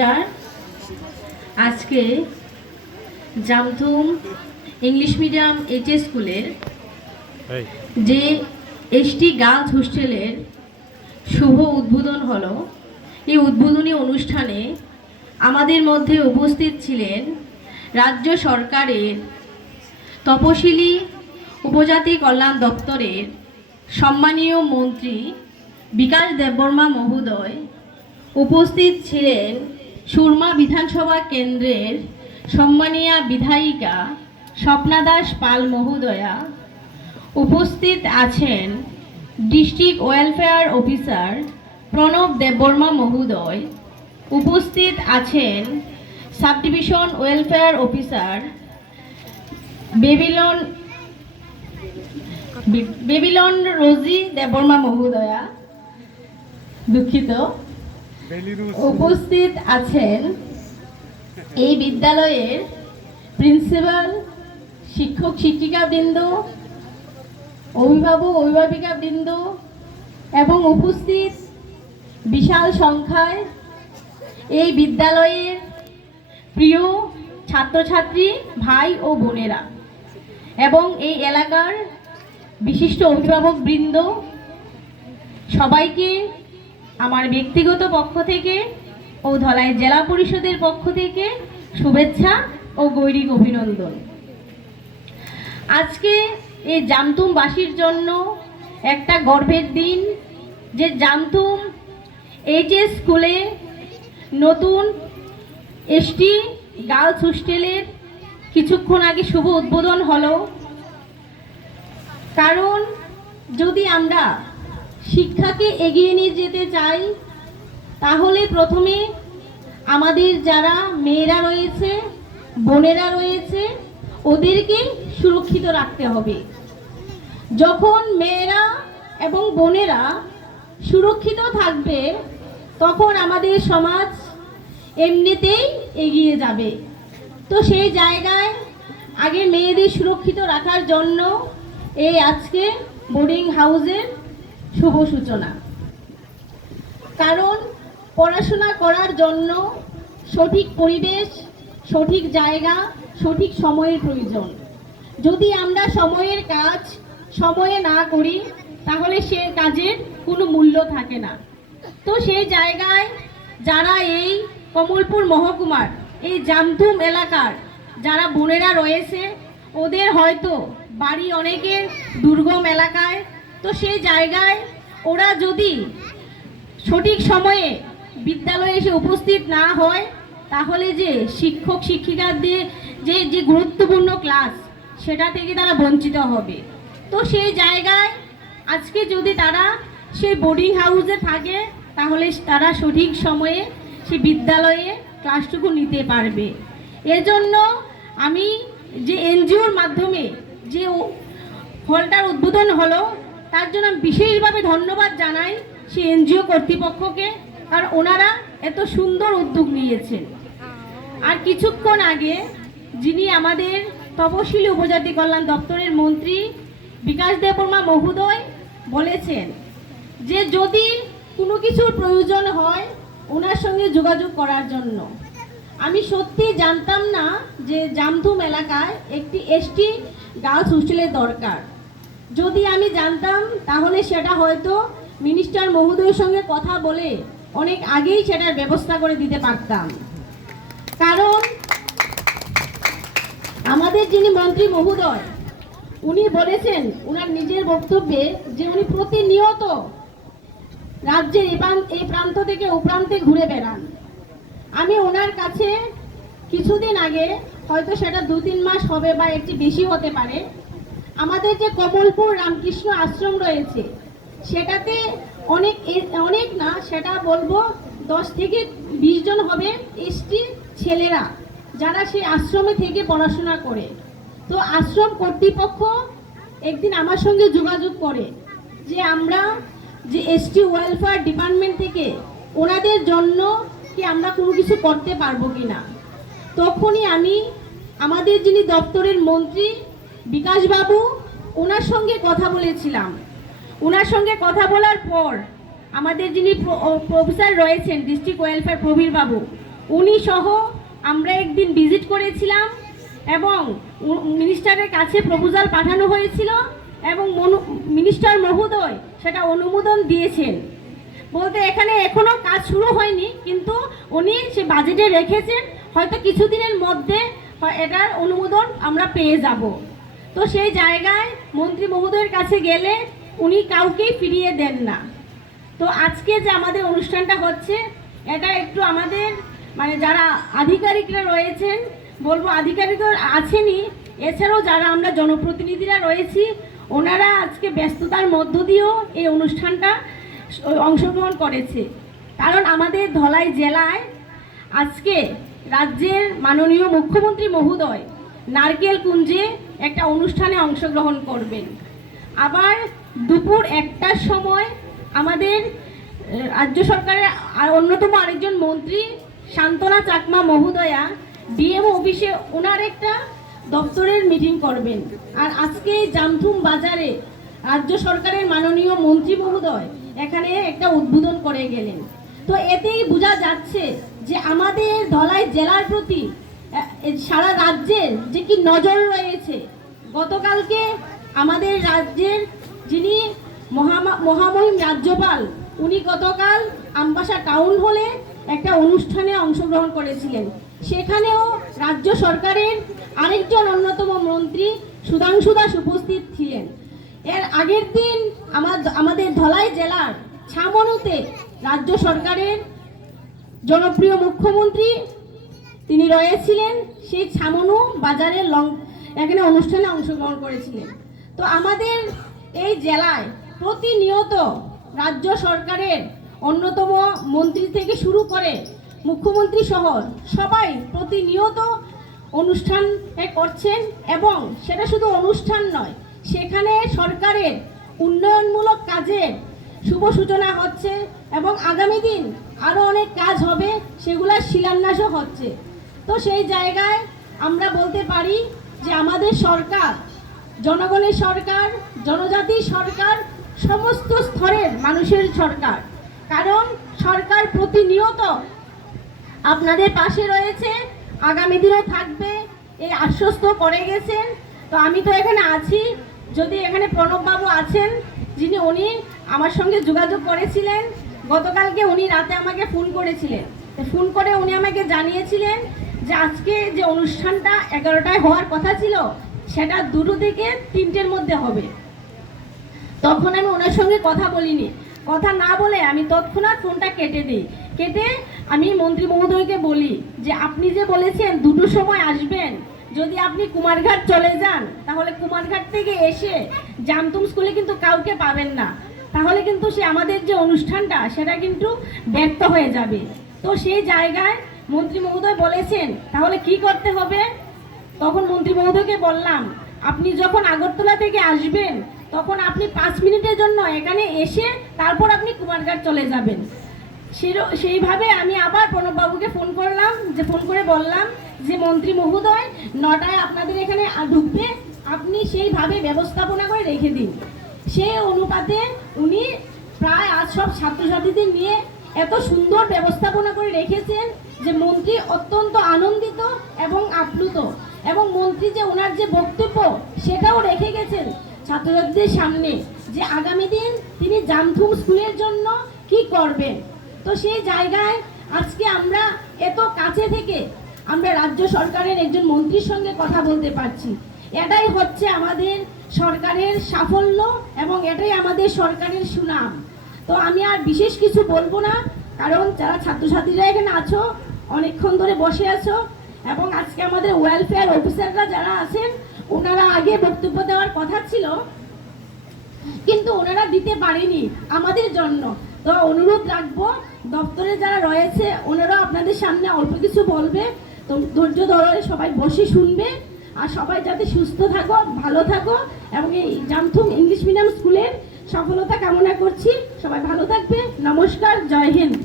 নমস্কার। আজকে Jamthum English medium HS স্কুলের যে এসটি গার্লস হোস্টেলের শুভ উদ্বোধন হলো। এই উদ্বোধনী অনুষ্ঠানে আমাদের মধ্যে উপস্থিত ছিলেন রাজ্য সরকারের তপশিলি উপজাতি কল্যাণ দপ্তরের সম্মানীয় মন্ত্রী বিকাশ দেববর্মা মহোদয়, উপস্থিত ছিলেন সুরমা বিধানসভা কেন্দ্রের সম্মানীয়া বিধায়িকা স্বপ্না দাস পাল মহোদয়া, উপস্থিত আছেন district welfare officer Pranab Debbarma মহোদয়, উপস্থিত আছেন sub division welfare officer Babylon Rosy Debbarma মহোদয়া, দুঃখিত। উপস্থিত আছেন এই বিদ্যালয়ের প্রিন্সিপাল, শিক্ষক শিক্ষিকাবৃন্দ, অভিভাবক অভিভাবিকাবৃন্দ এবং উপস্থিত বিশাল সংখ্যায় এই বিদ্যালয়ের প্রিয় ছাত্রছাত্রী ভাই ও বোনেরা এবং এই এলাকার বিশিষ্ট অভিভাবকবৃন্দ, সবাইকে আমার ব্যক্তিগত পক্ষ থেকে ও ধলাই জেলা পরিষদের পক্ষ থেকে শুভেচ্ছা ও গৈরিক অভিনন্দন। আজকে এই জামথুমবাসীর জন্য একটা গর্বের দিন যে জামথুম এইচএস স্কুলে নতুন এসটি গার্লস হোস্টেলের কিছুক্ষণ আগে শুভ উদ্বোধন হলো। কারণ যদি আমরা শিক্ষাকে এগিয়ে নিয়ে যেতে চাই, তাহলে প্রথমে আমাদের যারা মেয়েরা রয়েছে, বোনেরা রয়েছে, ওদেরকে সুরক্ষিত রাখতে হবে। যখন মেয়েরা এবং বোনেরা সুরক্ষিত থাকবে, তখন আমাদের সমাজ এমনিতেই এগিয়ে যাবে। তো সেই জায়গায় আগে মেয়েদের সুরক্ষিত রাখার জন্য এই আজকে বোর্ডিং হাউসের শুভ সূচনা। কারণ পড়াশোনা করার জন্য সঠিক পরিবেশ, সঠিক জায়গা, সঠিক সময়ের প্রয়োজন। যদি আমরা সময়ের কাজ সময়ে না করি, তাহলে সে কাজের কোনো মূল্য থাকে না। তো সেই জায়গায় যারা এই কমলপুর মহকুমার এই জামথুম এলাকার যারা বোনেরা রয়েছে, ওদের হয়তো বাড়ি অনেকের দুর্গম এলাকায়। তো সেই জায়গায় ওরা যদি সঠিক সময়ে বিদ্যালয়ে এসে উপস্থিত না হয়, তাহলে যে শিক্ষক শিক্ষিকাদের যে গুরুত্বপূর্ণ ক্লাস, সেটা থেকে তারা বঞ্চিত হবে। তো সেই জায়গায় আজকে যদি তারা সেই বোর্ডিং হাউসে থাকে, তাহলে তারা সঠিক সময়ে সে বিদ্যালয়ে ক্লাসটুকু নিতে পারবে। এজন্য আমি যে এনজিওর মাধ্যমে যে হলটার উদ্বোধন হলো, তার জন্য বিশেষভাবে ধন্যবাদ জানাই সেই এনজিও কর্তৃপক্ষকে, আর ওনারা এত সুন্দর উদ্যোগ নিয়েছেন। আর কিছুক্ষণ আগে যিনি আমাদের তপশিলি উপজাতি কল্যাণ দপ্তরের মন্ত্রী বিকাশ দেববর্মা মহোদয় বলেছেন যে যদি কোনো কিছুর প্রয়োজন হয় ওনার সঙ্গে যোগাযোগ করার জন্য। আমি সত্যি জানতাম না যে জামথুম এলাকায় একটি এসটি গার্লস হোস্টেলের দরকার। যদি আমি জানতাম, তাহলে সেটা হয়তো মিনিস্টার মহোদয়ের সঙ্গে কথা বলে অনেক আগেই সেটার ব্যবস্থা করে দিতে পারতাম। কারণ আমাদের যিনি মন্ত্রী মহোদয়, উনি বলেছেন ওনার নিজের বক্তব্যে যে উনি প্রতিনিয়ত রাজ্যের এই প্রান্ত থেকে ও প্রান্তে ঘুরে বেড়ান। আমি ওনার কাছে কিছুদিন আগে, হয়তো সেটা 2-3 মাস হবে বা একটু বেশি হতে পারে, আমাদের যে কমলপুর রামকৃষ্ণ আশ্রম রয়েছে, সেটাতে অনেক না, সেটা বলবো 10 থেকে 20 জন হবে এসটি ছেলেরা, যারা সেই আশ্রমে থেকে পড়াশোনা করে। তো আশ্রম কর্তৃপক্ষ একদিন আমার সঙ্গে যোগাযোগ করে যে আমরা যে এসটি ওয়েলফেয়ার ডিপার্টমেন্ট থেকে ওনাদের জন্য কি আমরা কোনো কিছু করতে পারবো কিনা। তখনই আমি আমাদের যিনি দপ্তরের মন্ত্রী বিকাশবাবু, ওনার সঙ্গে কথা বলেছিলাম। ওনার সঙ্গে কথা বলার পর আমাদের যিনি প্রফেসর রয়েছেন ডিস্ট্রিক্ট ওয়েলফেয়ার প্রবীর বাবু, উনি সহ আমরা একদিন ভিজিট করেছিলাম এবং মিনিস্টারের কাছে প্রপোজাল পাঠানো হয়েছিল এবং মিনিস্টার মহোদয় সেটা অনুমোদন দিয়েছেন। বলতে এখানে এখনো কাজ শুরু হয়নি, কিন্তু উনি সে বাজেটে রেখেছেন, হয়তো কিছুদিনের মধ্যে এটার অনুমোদন আমরা পেয়ে যাব। তো সেই জায়গায় মন্ত্রী মহোদয়ের কাছে গেলে উনি কাউকেই ফিরিয়ে দেন না। তো আজকে যে আমাদের অনুষ্ঠানটা হচ্ছে, এটা একটু আমাদের মানে যারা আধিকারিকরা রয়েছেন, বলবো আধিকারিক আছেনই, এছাড়াও যারা আমরা জনপ্রতিনিধিরা রয়েছি, ওনারা আজকে ব্যস্ততার মধ্য দিয়েও এই অনুষ্ঠানটা অংশগ্রহণ করেছে। কারণ আমাদের ধলাই জেলায় আজকে রাজ্যের মাননীয় মুখ্যমন্ত্রী মহোদয় নারকেল কুঞ্জে একটা অনুষ্ঠানে অংশগ্রহণ করবেন। আবার দুপুর 1টার সময় আমাদের রাজ্য সরকারের অন্যতম আরেকজন মন্ত্রী শান্তনা চাকমা মহোদয়া ডিএম অফিসে ওনার একটা দপ্তরের মিটিং করবেন। আর আজকে জামথুম বাজারে রাজ্য সরকারের মাননীয় মন্ত্রী মহোদয় এখানে একটা উদ্বোধন করে গেলেন। তো এতেই বোঝা যাচ্ছে যে আমাদের ধলাই জেলার প্রতি সারা রাজ্যের যে কি নজর রয়েছে। গতকালকে আমাদের রাজ্যের যিনি মহামহিম রাজ্যপাল, উনি গতকাল আমবাসা টাউন হলে একটা অনুষ্ঠানে অংশগ্রহণ করেছিলেন। সেখানেও রাজ্য সরকারের আরেকজন অন্যতম মন্ত্রী সুধাংশু দাস উপস্থিত ছিলেন। এর আগের দিন আমাদের ধলাই জেলার ছামনুতে রাজ্য সরকারের জনপ্রিয় মুখ্যমন্ত্রী তিনি রয়েছিলেন, সেই ছামনু বাজারের এখানে অনুষ্ঠানে অংশগ্রহণ করেছিলেন। তো আমাদের এই জেলায় প্রতিনিয়ত রাজ্য সরকারের অন্যতম মন্ত্রী থেকে শুরু করে মুখ্যমন্ত্রী সহ সবাই প্রতিনিয়ত অনুষ্ঠান করছেন, এবং সেটা শুধু অনুষ্ঠান নয়, সেখানে সরকারের উন্নয়নমূলক কাজের শুভ সূচনা হচ্ছে এবং আগামী দিন আরও অনেক কাজ হবে, সেগুলোর শিলান্যাসও হচ্ছে। তো সেই জায়গায় আমরা বলতে পারি যে আমাদের সরকার জনগণের সরকার, জনজাতির সরকার, সমস্ত স্তরের মানুষের সরকার। কারণ সরকার প্রতিনিয়ত আপনাদের পাশে রয়েছে, আগামী দিনও থাকবে, এই আশ্বস্ত করে গেছেন। তো আমি তো এখানে আছি, যদি এখানে প্রণববাবু আছেন যিনি, উনি আমার সঙ্গে যোগাযোগ করেছিলেন। গতকালকে উনি রাতে আমাকে ফোন করেছিলেন, ফোন করে উনি আমাকে জানিয়েছিলেন যে আজকে যে অনুষ্ঠানটা 11টায় হওয়ার কথা ছিল সেটা 2টো থেকে 3টের মধ্যে হবে। তখন আমি ওনার সঙ্গে কথা বলিনি, কথা না বলে আমি তৎক্ষণাৎ ফোনটা কেটে দিই। কেটে আমি মন্ত্রী মহোদয়কে বলি যে আপনি যে বলেছেন 2টোর সময় আসবেন, যদি আপনি কুমারঘাট চলে যান তাহলে কুমারঘাট থেকে এসে জামতুম স্কুলে কিন্তু কাউকে পাবেন না, তাহলে কিন্তু সে আমাদের যে অনুষ্ঠানটা সেটা কিন্তু ব্যর্থ হয়ে যাবে। তো সেই জায়গায় মন্ত্রী মহোদয় বলেছেন তাহলে কি করতে হবে। তখন মন্ত্রী মহোদয়কে বললাম, আপনি যখন আগরতলা থেকে আসবেন তখন আপনি 5 মিনিটের জন্য এখানে এসে তারপর আপনি কুমারঘাট চলে যাবেন। সেইভাবে আমি আবার প্রণববাবুকে ফোন করলাম, যে ফোন করে বললাম যে মন্ত্রী মহোদয় 9টায় আপনাদের এখানে ঢুকবে, আপনি সেইভাবে ব্যবস্থাপনা করে রেখে দিন। সেই অনুপাতে উনি প্রায় আজ সব ছাত্রছাত্রীদের নিয়ে এত সুন্দর ব্যবস্থাপনা করে রেখেছেন যে মন্ত্রী অত্যন্ত আনন্দিত এবং আপ্লুত, এবং মন্ত্রী যে ওনার যে বক্তব্য সেটাও রেখে গেছেন ছাত্রছাত্রীদের সামনে, যে আগামী দিন তিনি জামথুম স্কুলের জন্য কি করবেন। তো সেই জায়গায় আজকে আমরা এত কাছে থেকে আমরা রাজ্য সরকারের একজন মন্ত্রীর সঙ্গে কথা বলতে পারছি, এটাই হচ্ছে আমাদের সরকারের সাফল্য এবং এটাই আমাদের সরকারের সুনাম। তো আমি আর বিশেষ কিছু বলবো না, কারণ যারা ছাত্রছাত্রীরা এখানে আছো, অনেকক্ষণ ধরে বসে আছো, এবং আজকে আমাদের ওয়েলফেয়ার অফিসাররা যারা আছেন ওনারা আগে বক্তব্য দেওয়ার কথা ছিল কিন্তু ওনারা দিতে পারেনি আমাদের জন্য। তো অনুরোধ রাখবো দপ্তরে যারা রয়েছে ওনারা আপনাদের সামনে অল্প কিছু বলবে, তো ধৈর্য ধরে সবাই বসে শুনবে। আর সবাই যাতে সুস্থ থাকো, ভালো থাকো, এবং এই জামথুম ইংলিশ মিডিয়াম স্কুলের সফলতা কামনা করছি। সবাই ভালো থাকবে। নমস্কার, জয় হিন্দ।